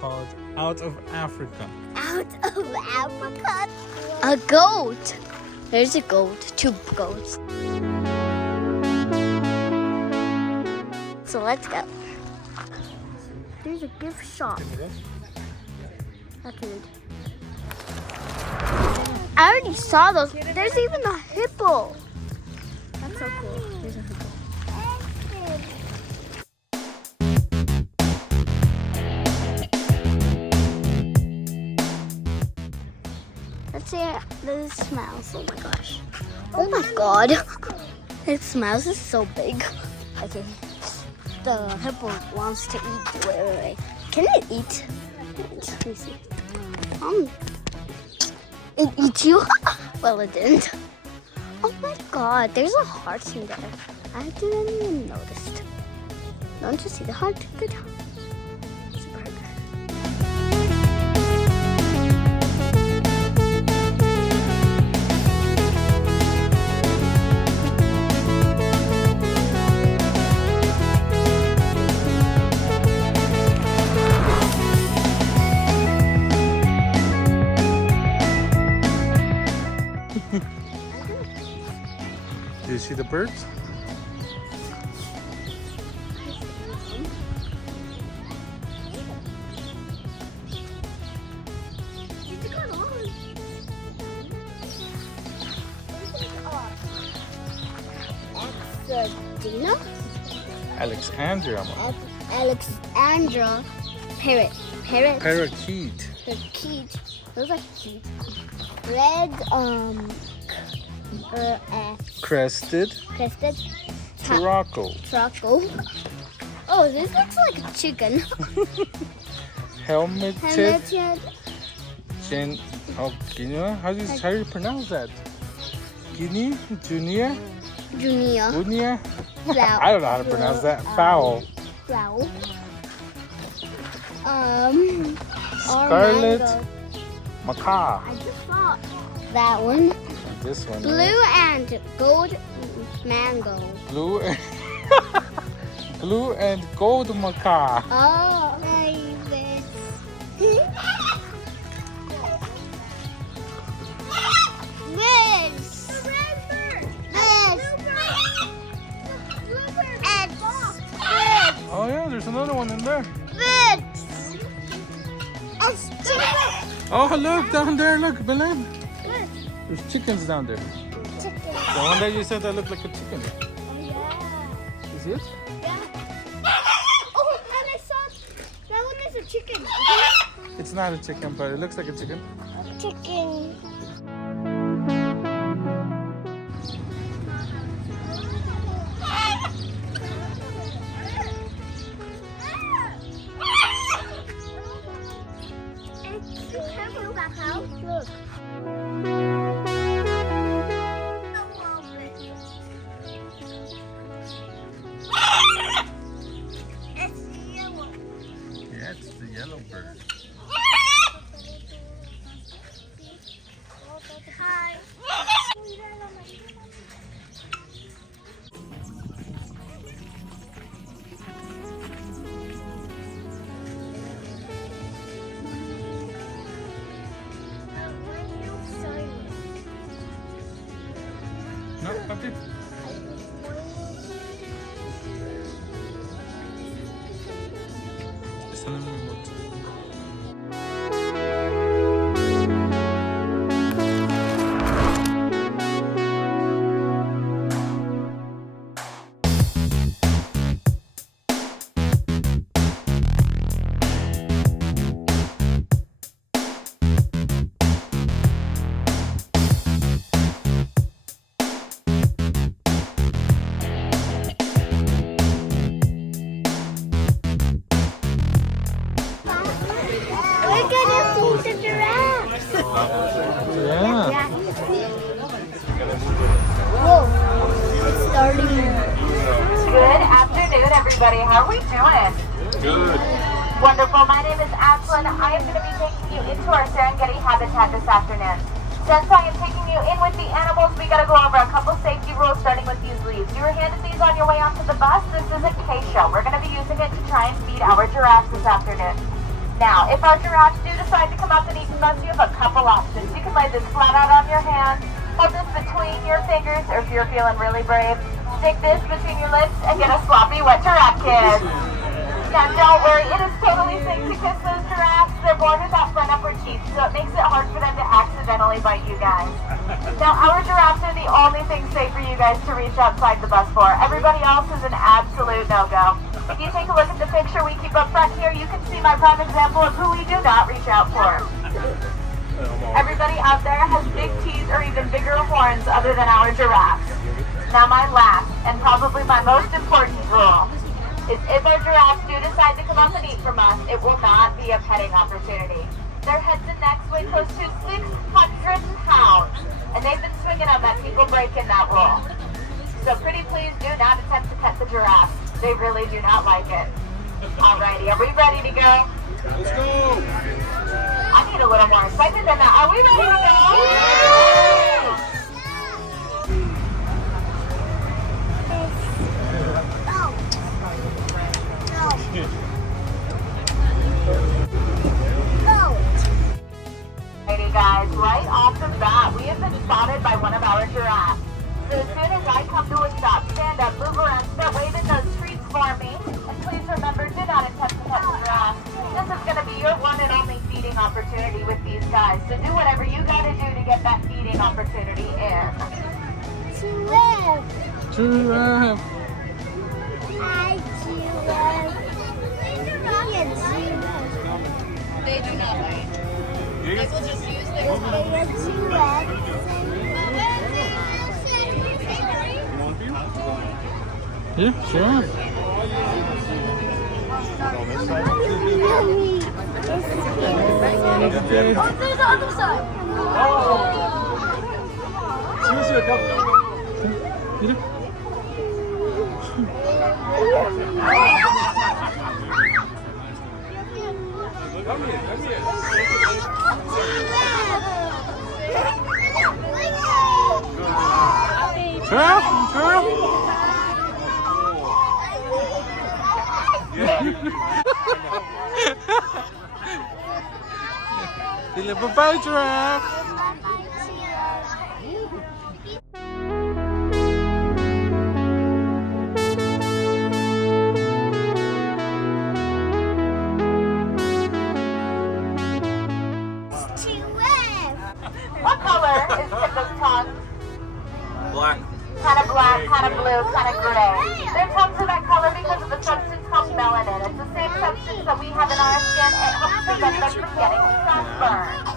called out of Africa? Out of Africa? A goat. There's a goat. 2 goats. So let's go. There's a gift shop. That's weird. I already saw those. There's even a hippo. That's so cool. There's a hippo. Let's see how this smells. Oh my gosh. Oh my god. It smells. It's so big. Okay. The hippo wants to eat. Wait. Can it eat? Let me see. It eats you? Well, it didn't. Oh my god, there's a heart in there. I didn't even notice. Don't you see the heart? Good. It's a burger. Do you see the birds? Alexandria. Alexandra. Parakeet. Parakeet. Those are cute. Red, Crested. Turako. Oh, this looks like a chicken. Helmeted. Guinea. How do you pronounce that? Guinea? Junior? I don't know how to pronounce that. Fowl. Scarlet macaw. I just saw that one. And this one. Blue and gold mango. Blue and gold macaw. Oh, baby. Oh yeah, there's another one in there. Oh look down there, look, Belen. There's chickens down there. The one that you said that looked like a chicken. Oh yeah. You see it? Yeah. Oh, and I saw that one is a chicken. It's not a chicken, but it looks like a chicken. Chicken. Look. Yeah, it's the yellow bird. Hi. No, puppy. It's a little remote. Yeah. Whoa, it's starting. Good afternoon, everybody. How are we doing? Good. Wonderful. My name is Ashlyn. I am going to be taking you into our Serengeti habitat this afternoon. Since I am taking you in with the animals, we got to go over a couple safety rules, starting with these leads. You were handed these on your way onto the bus. This is a K-show. We're going to be using it to try and feed our giraffes this afternoon. Now, if our giraffes do decide to come up and eat from us, you have a couple options. You can lay this flat out on your hand, hold this between your fingers, or if you're feeling really brave, stick this between your lips and get a sloppy wet giraffe kiss. Now, don't worry, it is totally safe to kiss those giraffes. They're born without front upper teeth, so it makes it hard for them to accidentally bite you guys. Now, our giraffes are the only thing safe for you guys to reach outside the bus for. Everybody else is an absolute no-go. If you take a look at the picture we keep up front here, you can see my prime example of who we do not reach out for. Everybody out there has big teeth or even bigger horns other than our giraffes. Now, my last and probably my most important rule is if our giraffes do decide to come up and eat from us, it will not be a petting opportunity. Their heads and necks weigh close to 600 pounds, and they've been swinging on that people breaking that rule. So pretty please do not attempt to pet the giraffes. They really do not like it. Alrighty, are we ready to go? Let's go! I need a little more excitement than that. Are we ready to go? Alrighty guys, right off the bat, we have been spotted by one of our giraffes. So as soon as I come to a stop, stand up, move around, start waving those treats for me. And please remember, do not attempt to pet the giraffe. This is going to be your one and only feeding opportunity with these guys. So do whatever you got to do to get that feeding opportunity in. Giraffe. Giraffe. Hi, giraffe. They do not bite. I will just use their Yeah, sure. Oh, there's the other side. Get it? Bye-bye, giraffe. What color is Timbo's tongue? Black. Kind of black, kind of blue, kind of gray. Their tongues are that color because of the substance called melanin. It's the same substance that we have in our skin. It helps prevent them from getting sunburned.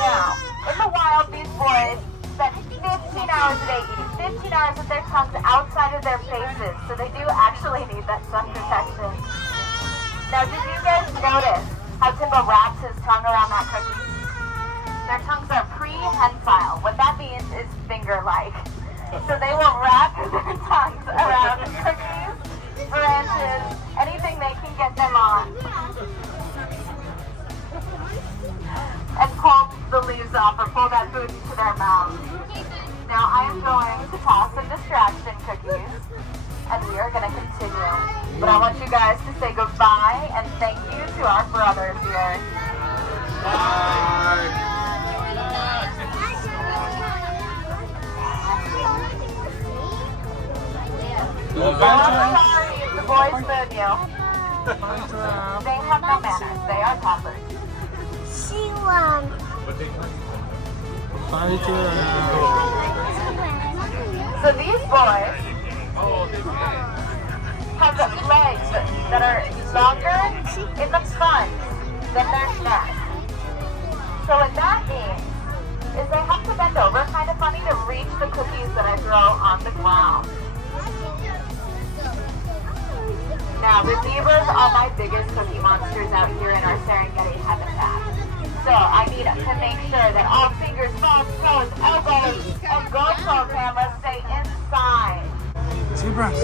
Now, in the wild, these boys spend 15 hours a day eating 15 hours with their tongues outside of their faces. So they do actually need that sun protection. Now, did you guys notice how Timbo wraps his tongue around that cookie? Their tongues are prehensile. What that means is finger-like. So they will wrap their tongues around cookies, branches, anything they can get them on. And pull the leaves off or pull that food into their mouths. Now I am going to toss some distraction cookies and we are going to continue. But I want you guys to say goodbye and thank you to our brothers here. Bye. I'm sorry if the boys moon you. They have no manners. They are toppers. Bye, giraffe. So these boys have legs that are longer in the front than their neck. So what that means is they have to bend over kind of funny to reach the cookies that I throw on the ground. Now, the zebras are my biggest cookie monsters out here in our Serengeti habitat. So I need to make sure that all fingers, thumbs, toes, elbows, and GoPro cameras stay inside. Zebras.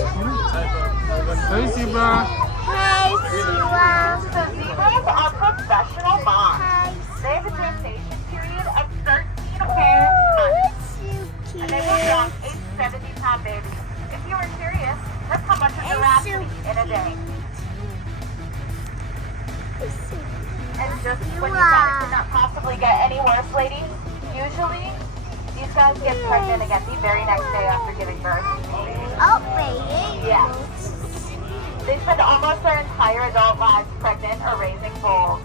Hey, zebra. Hi, zebra. So zebras are professional moms. They have a gestation period of 13 months. And they will drop a 70-pound baby. If you were curious, that's how much a giraffe can eat in a day. And just when you thought it could not possibly get any worse, ladies, usually these guys get pregnant again the very next day after giving birth. Oh, baby. Yeah. They spend almost their entire adult lives pregnant or raising foals.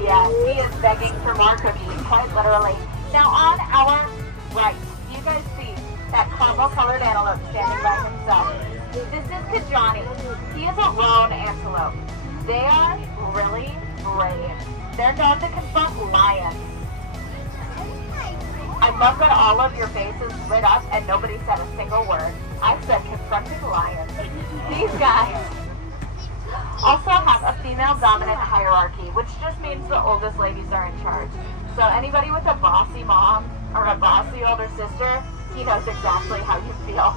Yes, he is begging for more cookies, quite literally. Now on our right, you guys see that caramel-colored antelope standing by himself. This is Kajani. He is a roan antelope. They are really brave. They're known to confront lions. I love that all of your faces lit up and nobody said a single word. I said confronting lions. These guys also have a female dominant hierarchy, which just means the oldest ladies are in charge. So anybody with a bossy mom or a bossy older sister, he knows exactly how you feel.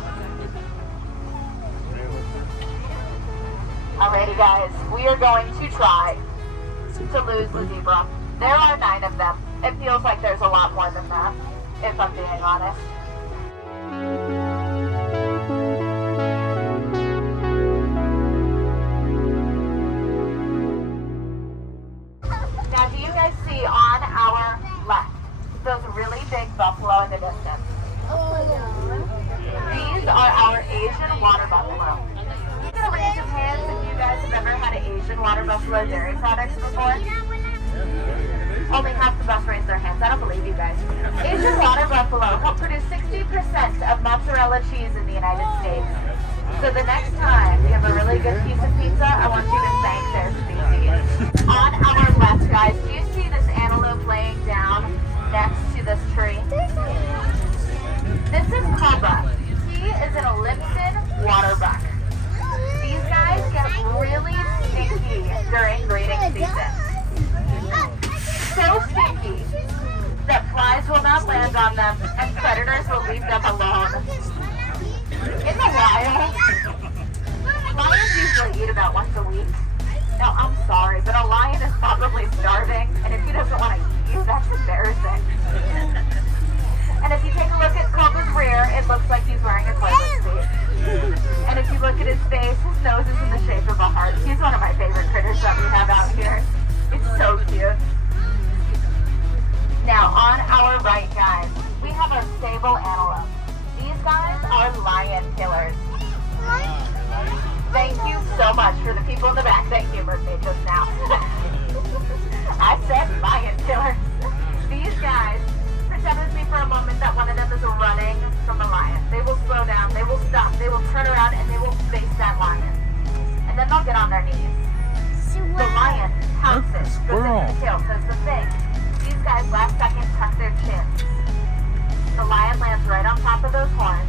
Alrighty guys, we are going to try to lose the zebra. There are 9 of them. It feels like there's a lot more than that, if I'm being honest. Now do you guys see on our left those really big buffalo in the distance? These are our Asian water buffalo. I'm going to raise your hands if you guys have ever had an Asian water buffalo dairy products before. Only half the bus raised their hands. I don't believe you guys. Asian water buffalo help produce 60% of mozzarella cheese in the United States. So the next time you have a really good piece of pizza, I want you to thank their species. On our left, guys, do you see this antelope laying down next to this tree? This is Cobra. He is an Olympian water buck. These guys get really stinky during breeding season. So stinky that flies will not land on them and predators will leave them alone. In the wild, lions usually eat about once a week. Now, I'm sorry, but a lion is probably starving, and if he doesn't want to eat you, that's embarrassing. And if you take a look at Cobra's rear, it looks like he's wearing a toilet seat. And if you look at his face, his nose is in the shape of a heart. He's one of my favorite critters that we have out here. It's so cute. Now, on our right, guys, we have our sable antelope. These guys are lion killers. Thank you so much for the people in the back that humored me just now. I said lion killers. These guys, pretend with me for a moment that one of them is running from a lion. They will slow down, they will stop, they will turn around, and they will face that lion. And then they'll get on their knees. The lion pounces, goes in the kill, does the thing. These guys last second tuck their chins. The lion lands right on top of those horns.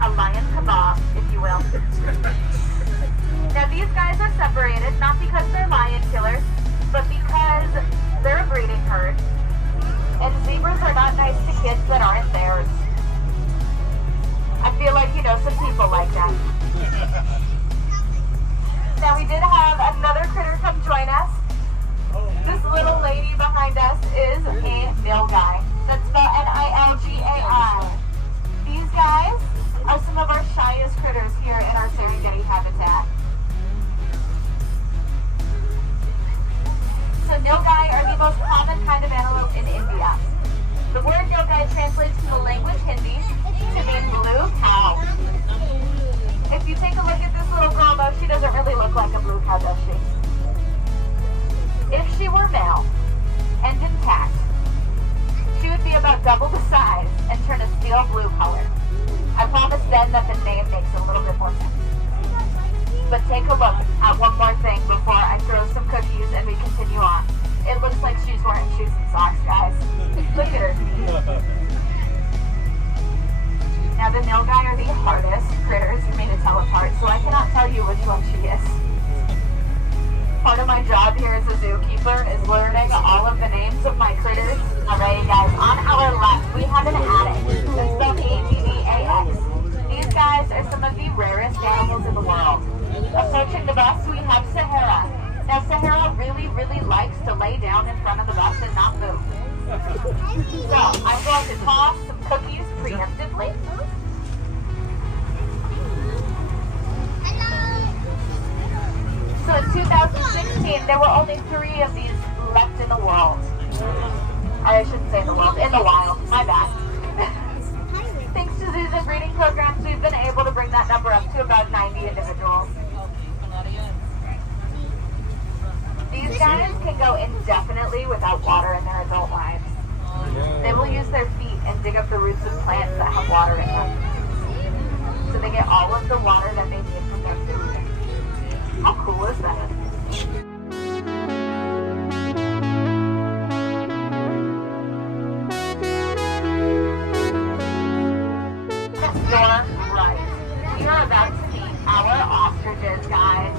A lion kebab, if you will. Now these guys are separated, not because they're lion killers, but because they're a breeding herd. And zebras are not nice to kids that aren't theirs. I feel like you know some people like that. Now we did have another critter come join us. This little lady behind us is a nilgai. That's spelled N-I-L-G-A-I. These guys are some of our shyest critters here in our Serengeti habitat. So nilgai are the most common kind of antelope in India. The word nilgai translates from the language Hindi to mean blue cow. If you take a look at this little girl, though, she doesn't really look like a blue cow, does she? If she were male and intact, she would be about double the size and turn a steel blue color. I promise then that the name makes a little bit more sense. But take a look at one more thing before I throw some cookies and we continue on. It looks like she's wearing shoes and socks, guys. Look at her feet. Now the nilgai are the hardest critters for me to tell apart, so I cannot tell you which one she is. Part of my job here as a zookeeper is learning all of the names of my critters. Alrighty guys, on our left we have an addax. That's spelled A-D-D-A-X. These guys are some of the rarest animals in the world. Approaching the bus we have Sahara. Now Sahara really likes to lay down in front of the bus and not move. So I'm going to toss some cookies preemptively. There were only 3 of these left in the world. Or I shouldn't say in the world, in the wild. My bad. Thanks to zoos and breeding programs, we've been able to bring that number up to about 90 individuals. These guys can go indefinitely without water in their adult lives. They will use their feet and dig up the roots of plants that have water in them. So they get all of the water that they need from their food. How cool is that? You're right. We are about to meet our ostriches, guys.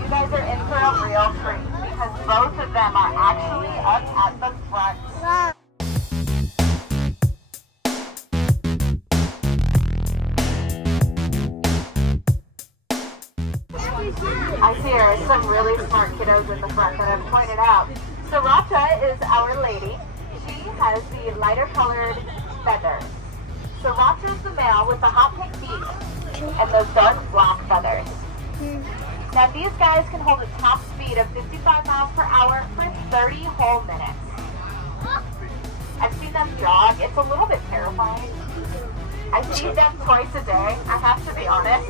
You guys are in for a real treat because both of them are actually up at the front. I see there are some really smart kiddos in the front that have pointed out. Sriracha is our lady. She has the lighter colored feathers. Sriracha is the male with the hot pink beak and those dark black feathers. Now these guys can hold a top speed of 55 miles per hour for 30 whole minutes. I've seen them jog. It's a little bit terrifying. I feed them twice a day, I have to be honest.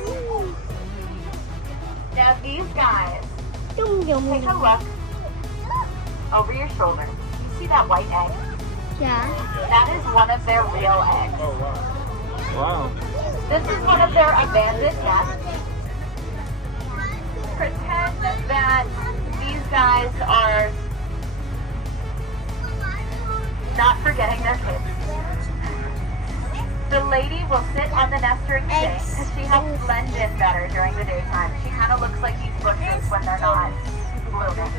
Now these guys, take a look over your shoulder. You see that white egg? Yeah. That is one of their real eggs. Oh, wow. Wow. This is one of their abandoned nests. Pretend that these guys are not forgetting their kids. The lady will sit on the nest during the day because she helps blend in better during the daytime. She kind of looks like these bushes when they're not blooming.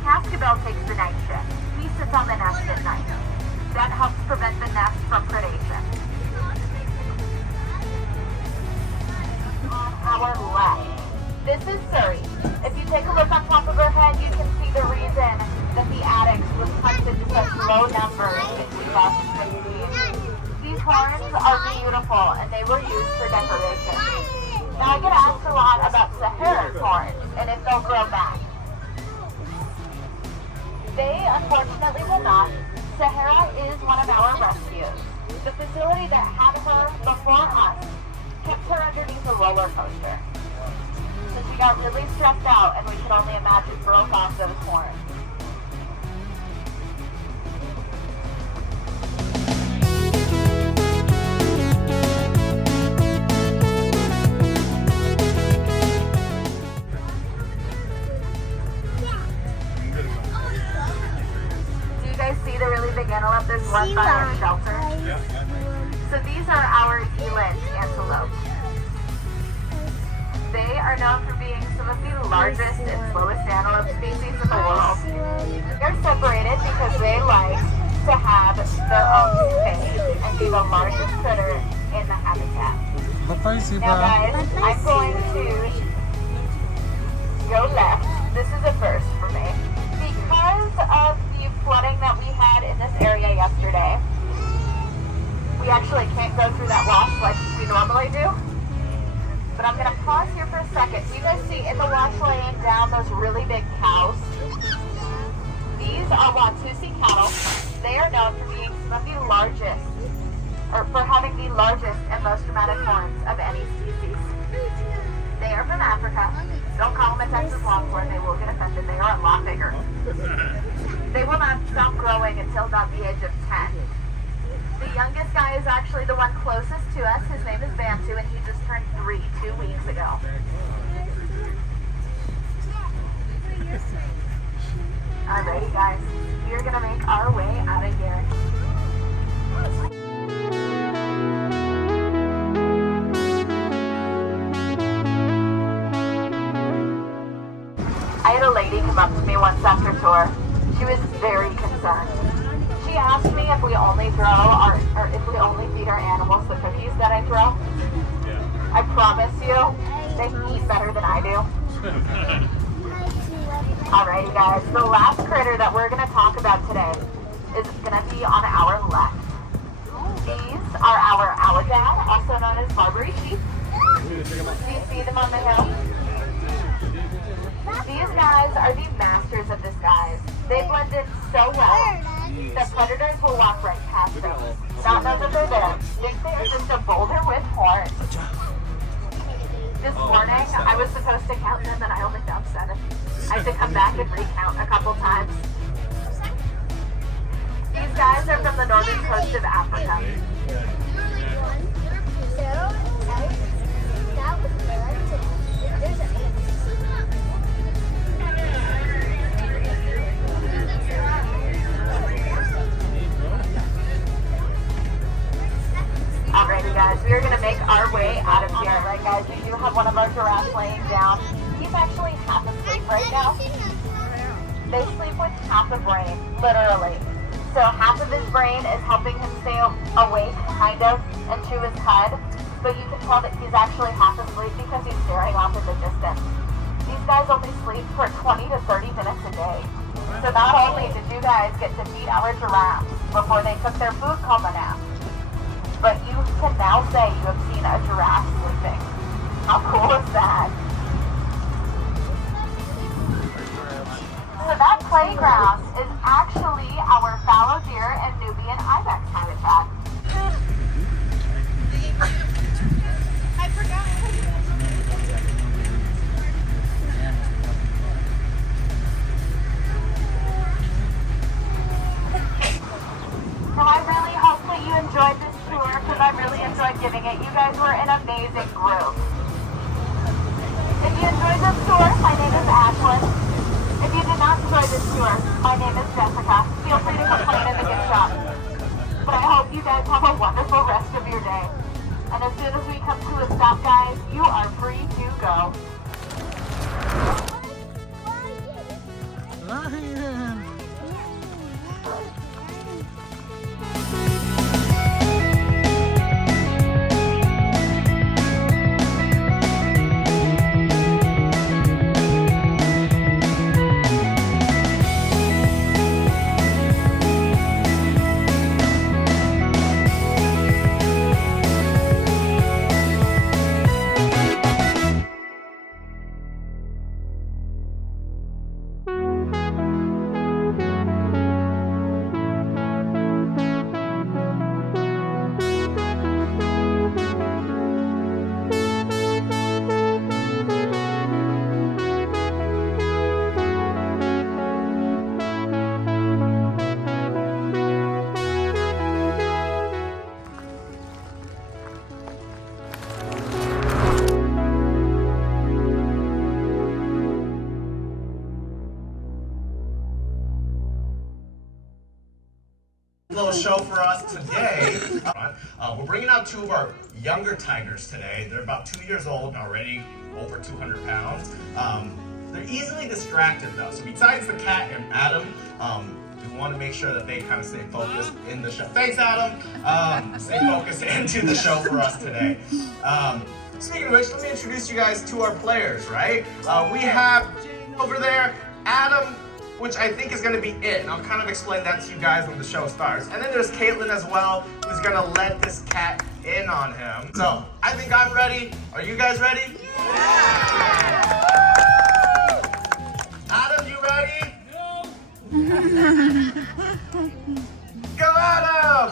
Cascabel takes the night shift. He sits on the nest at night. That helps prevent the nest from predation. On our left, this is Surrey. If you take a look on top of her head, you can see the reason that the Addix was hunted to such low numbers in 2016. These horns are beautiful and they were used for decoration. Now I get asked a lot about Sahara's horns and if they'll grow back. They unfortunately will not. Sahara is one of our rescues. The facility that had her before us kept her underneath a roller coaster. So she got really stressed out and we could only imagine broke off those horns. There's one by our shelter. So these are our eland antelope. They are known for being some of the largest and slowest antelope species in the world. They're separated because they like to have their own space and be the largest critter in the habitat. Now guys, I'm going to go left. This is a first for me. Because of the flooding that we had in this area yesterday, we actually can't go through that wash like we normally do. But I'm going to pause here for a second. Do you guys see in the wash lane down those really big cows? These are Watusi cattle. They are known for being some of the largest, or for having the largest and most dramatic horns of any species. They are from Africa. Don't call them a Texas Longhorn. They will get offended. They are a lot bigger. They will not stop growing until about the age of 10. The youngest guy is actually the one closest to us. His name is Bantu, and he just turned 3 2 weeks ago. Alrighty, guys. We are going to make our way out of here. I had a lady come up to me once after tour. She was very concerned. She asked me if we only feed our animals the cookies that I throw. I promise you, they eat better than I do. Alrighty guys, the last critter that we're going to talk about today is going to be on our left. These are our Awadad, also known as Barbary sheep. Do you see them on the hill? These guys are the masters of disguise. They blend in so well that predators will walk right past them, not know that they're there. Think they are just a boulder with horns. This morning, I was supposed to count them and I only found 7. I had to come back and recount a couple times. These guys are from the northern coast of Africa. Alrighty guys, we are going to make our way out of here. Right guys, we do have one of our giraffes laying down. He's actually half asleep right now. They sleep with half a brain, literally. So half of his brain is helping him stay awake, kind of, and chew his cud. But you can tell that he's actually half asleep because he's staring off in the distance. These guys only sleep for 20 to 30 minutes a day. So not only did you guys get to feed our giraffes before they took their food coma nap, but you can now say you have seen a giraffe sleeping. How cool is that? So that playground is actually our fallow deer and Nubian ibex habitat. I forgot. So I really hope that you enjoyed this tour because I really enjoyed giving it. You guys were an amazing group. If you enjoyed this tour, my name is Ashlyn. If you did not enjoy this tour, my name is Jessica. Feel free to complain in the gift shop. But I hope you guys have a wonderful rest of your day. And as soon as we come to a stop, guys, you are free to go. Lion. Little show for us today. We're bringing out 2 of our younger tigers today. They're about 2 years old and already over 200 pounds. They're easily distracted though. So besides the cat and Adam, we want to make sure that they kind of stay focused in the show. Thanks, Adam. Stay focused into the show for us today. Speaking of which, let me introduce you guys to our players, right? We have over there, Adam, which I think is going to be it, and I'll kind of explain that to you guys when the show starts. And then there's Caitlin as well, who's going to let this cat in on him. So, I think I'm ready. Are you guys ready? Yeah! Adam, you ready? No! Go Adam!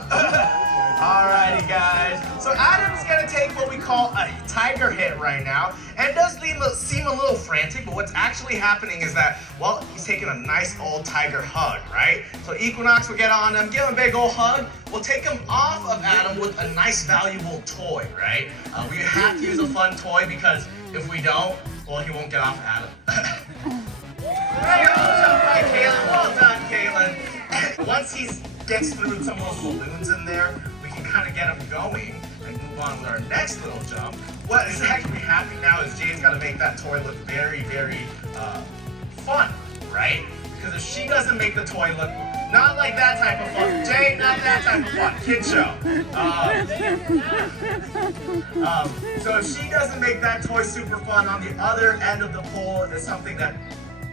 Alrighty guys, so Adam's gonna take what we call a tiger hit right now, and it does seem a little frantic, but what's actually happening is that, well, he's taking a nice old tiger hug, right? So Equinox will get on him, give him a big old hug, we'll take him off of Adam with a nice valuable toy, right? We have to use a fun toy because if we don't, well, he won't get off Adam. There you go, jump right, Kaylin, well done, Kaylin. Once he gets through some of those balloons in there, we can kind of get him going and move on with our next little jump. What is actually happening now is Jane's got to make that toy look very, very fun, right? Because if she doesn't make the toy look not like that type of fun, Jane, not that type of fun, kid show. So if she doesn't make that toy super fun, on the other end of the pole is something that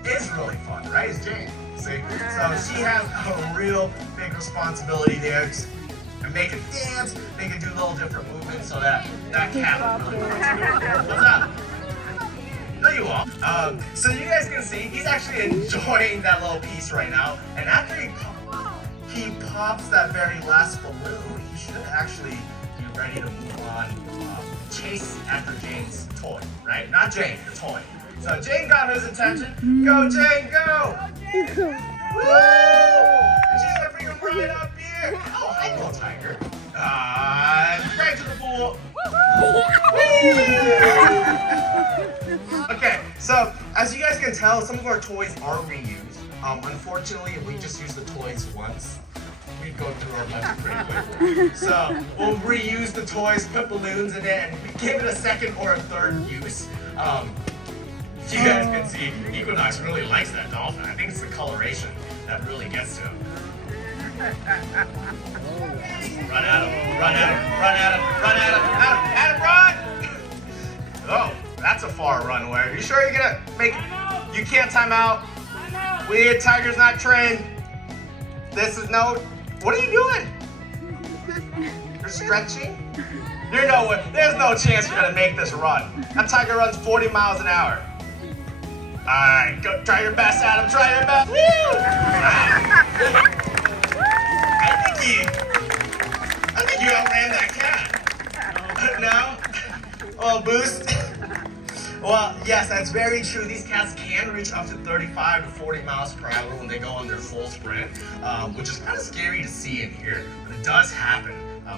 is really fun, right? It's Jane. See? So she has a real big responsibility there. And make it dance, make it do little different movements so that cat will really want to. What's up? No, you you all. So you guys can see he's actually enjoying that little piece right now. And after he pops that very last balloon, he should actually be ready to move on, chase after Jane's toy, right? Not Jane, the toy. So Jane got his attention. Go, Jane, go! Woo! And she's gonna bring him right up here. Oh, hi, little tiger. Right to the pool. Okay, so as you guys can tell, some of our toys are reused. Unfortunately, if we just use the toys once, we'd go through our budget pretty quickly. So we'll reuse the toys, put balloons in it, and give it a second or a third use. You guys can see Equinox really likes that dolphin. I think it's the coloration that really gets to him. Run at him, run at him, run at him, run at him, run! Oh, that's a far run away. Are you sure you're gonna make it? You can't time out. Tiger's not trained. This is no, what are you doing? You're stretching? There's no chance you're gonna make this run. That tiger runs 40 miles an hour. Alright, go try your best, Adam, try your best. Woo! I think you outran that cat. No? Oh, boost. Well, yes, that's very true. These cats can reach up to 35 to 40 miles per hour when they go on their full sprint, which is kind of scary to see in here, but it does happen.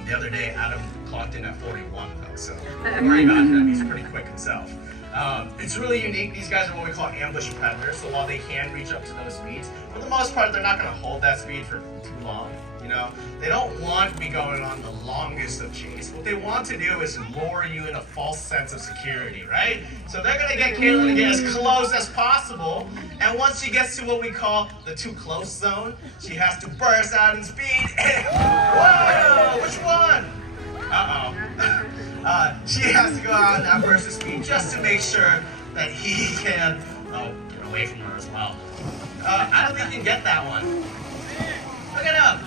The other day, Adam clocked in at 41, though, so don't worry about him. He's pretty quick himself. It's really unique. These guys are what we call ambush predators, so while they can reach up to those speeds, for the most part, they're not going to hold that speed for too long. You know, they don't want to be going on the longest of chase. What they want to do is lure you in a false sense of security, right? So they're going to get Caitlin to get as close as possible, and once she gets to what we call the too close zone, she has to burst out in speed. And, whoa! Which one? She has to go out in that burst of speed just to make sure that he can get away from her as well. I don't think you can get that one. Look it up.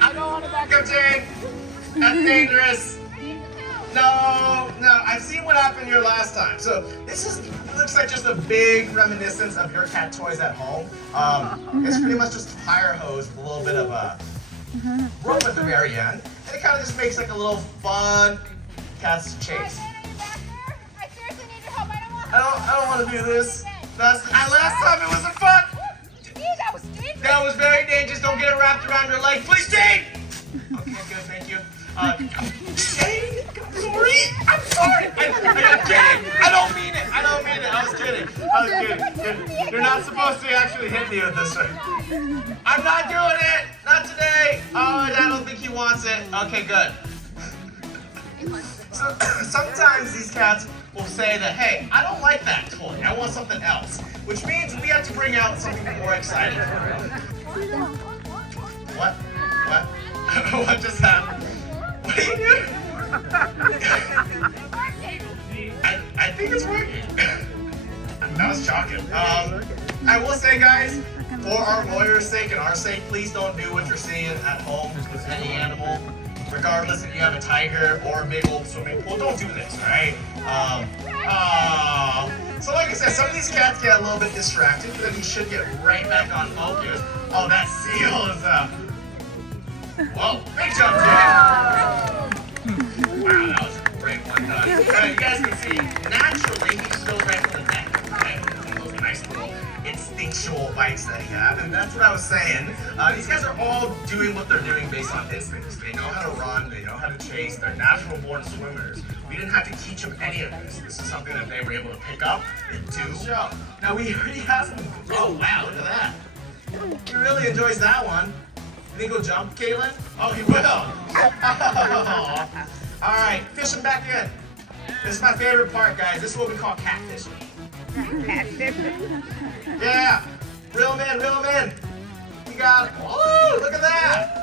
I don't want to back up, Jane. That's dangerous. No. I've seen what happened here last time. So this looks like just a big reminiscence of your cat toys at home. It's pretty much just a fire hose with a little bit of a rope at the very end. And it kind of just makes like a little fun cat's chase. I seriously need your help. I don't want to do this. Last time it wasn't fun. That was dangerous. That was very dangerous. Don't get it wrapped around your leg. Please, Jane! Okay, good, thank you. Jane, I'm sorry. I'm kidding. I don't mean it. I was kidding. You're not supposed to actually hit me with this one. I'm not doing it. Not today. Oh, I don't think he wants it. Okay, good. So sometimes these cats will say that, hey, I don't like that toy. I want something else. Which means we have to bring out something more exciting for them. What? What just happened? What are you doing? I think it's working. That was shocking. I will say, guys, for our lawyer's sake and our sake, please don't do what you're seeing at home with any animal. Regardless if you have a tiger or a big old swimming pool, don't do this, right? So like I said, some of these cats get a little bit distracted, but then he should get right back on focus. Oh, that seal is whoa, big jump, Jay! Wow, that was a great one done. You guys can see, naturally, he just goes right for the neck, right? Those nice little instinctual bites that he had, and that's what I was saying. These guys are all doing what they're doing based on instincts. They know how to run, they know how to chase, they're natural born swimmers. We didn't have to teach them any of this. This is something that they were able to pick up and do. Now we already have some, oh wow, look at that. He really enjoys that one. You think he'll jump, Caitlin? Oh, he will. Oh. All right, fish him back in. This is my favorite part, guys. This is what we call catfishing. Catfishing? Yeah. Reel him in, reel him in. You got it. Oh, look at that.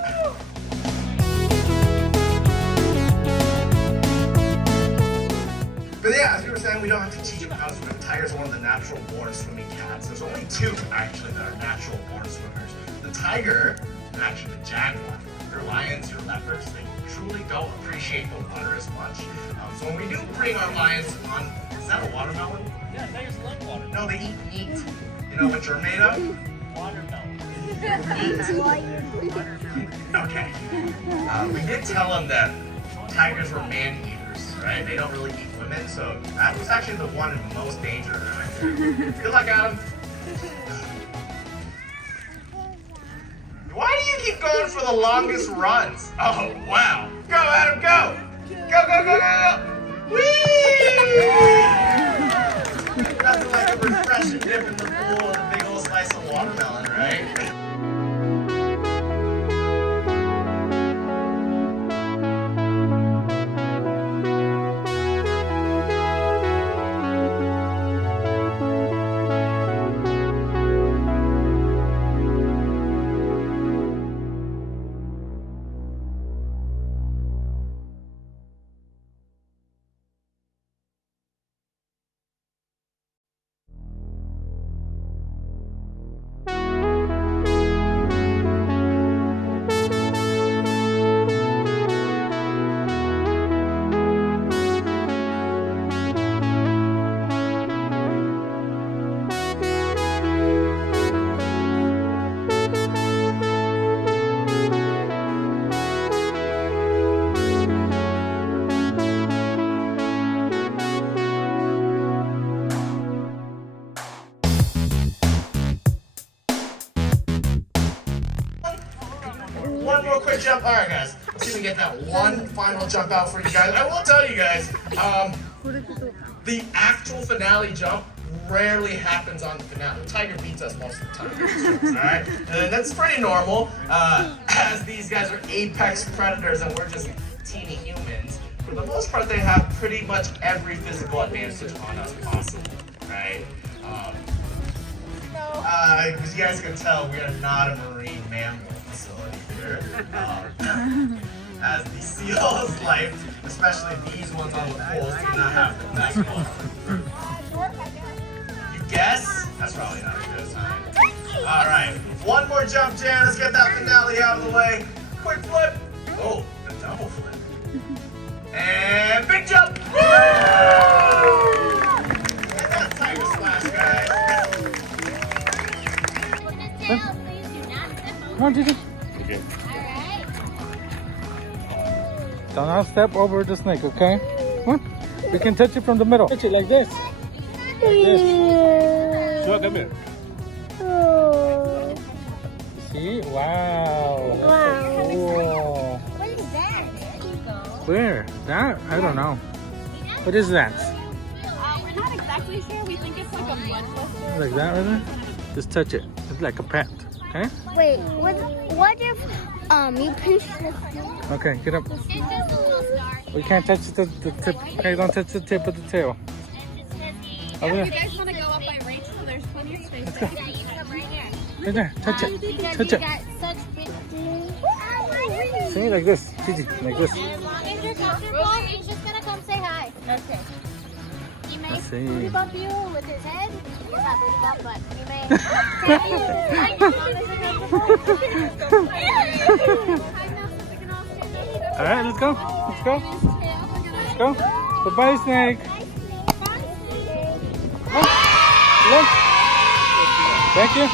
But yeah, as we were saying, we don't have to teach them how to swim. Tigers are one of the natural born swimming cats. There's only two, actually, that are natural born swimmers. The tiger and actually the jaguar. Your lions, your leopards, they truly don't appreciate the water as much. So when we do bring our lions on that a watermelon? Yeah, tigers love water. No, they eat meat. You know what you're made of? Watermelon. Okay. We did tell them that tigers were man-eaters, right? They don't really eat women, so that was actually the one in most danger right there. Good luck, Adam. Why do you keep going for the longest runs? Oh, wow. Go, Adam, go! Go, go, go, go, go! Whee! Nothing like a refreshing dip in the pool and a big old slice of watermelon, right? One more quick jump. All right, guys. Let's see if we can get that one final jump out for you guys. I will tell you guys, the actual finale jump rarely happens on the finale. Tiger beats us most of the time. All right, and that's pretty normal, as these guys are apex predators and we're just teeny humans. For the most part, they have pretty much every physical advantage on us possible, right? As you guys can tell, we are not a marine mammal facility here. As the seals' life, especially these ones on the poles, do not have the best one. You guess? That's probably not a good sign. All right, one more jump, Jan. Let's get that finale out of the way. Quick flip. Oh, a double flip. And big jump. Woo! And that's Tiger Splash, guys. Come on, Gigi. Okay. Do not step over the snake, okay? Come on. We can touch it from the middle. Touch it like this. Like this. Sure, come here. See? Wow. That's so cool. What is that? Where? That? I don't know. What is that? We're not exactly sure. We think it's like a mud buster. Like that right there? Just touch it. It's like a pet. Okay? Wait, what if you pinch this? Okay, get up. It's just a little star. We can't touch the tip. Okay, don't touch the tip of the tail. Over If there. you guys want to go up by Rachel, there's plenty of space. go. Yeah, you can come right here. Right there. Touch it. Touch it. got such big... See? Like this. Gigi. Like this. As long as you're comfortable, he's just gonna come say hi. Okay. He may Let's see. booty bump you with his head. He's not booty bump, but he may All right, let's go. Let's go. Let's go. Bye-bye, snake. Look. Thank you.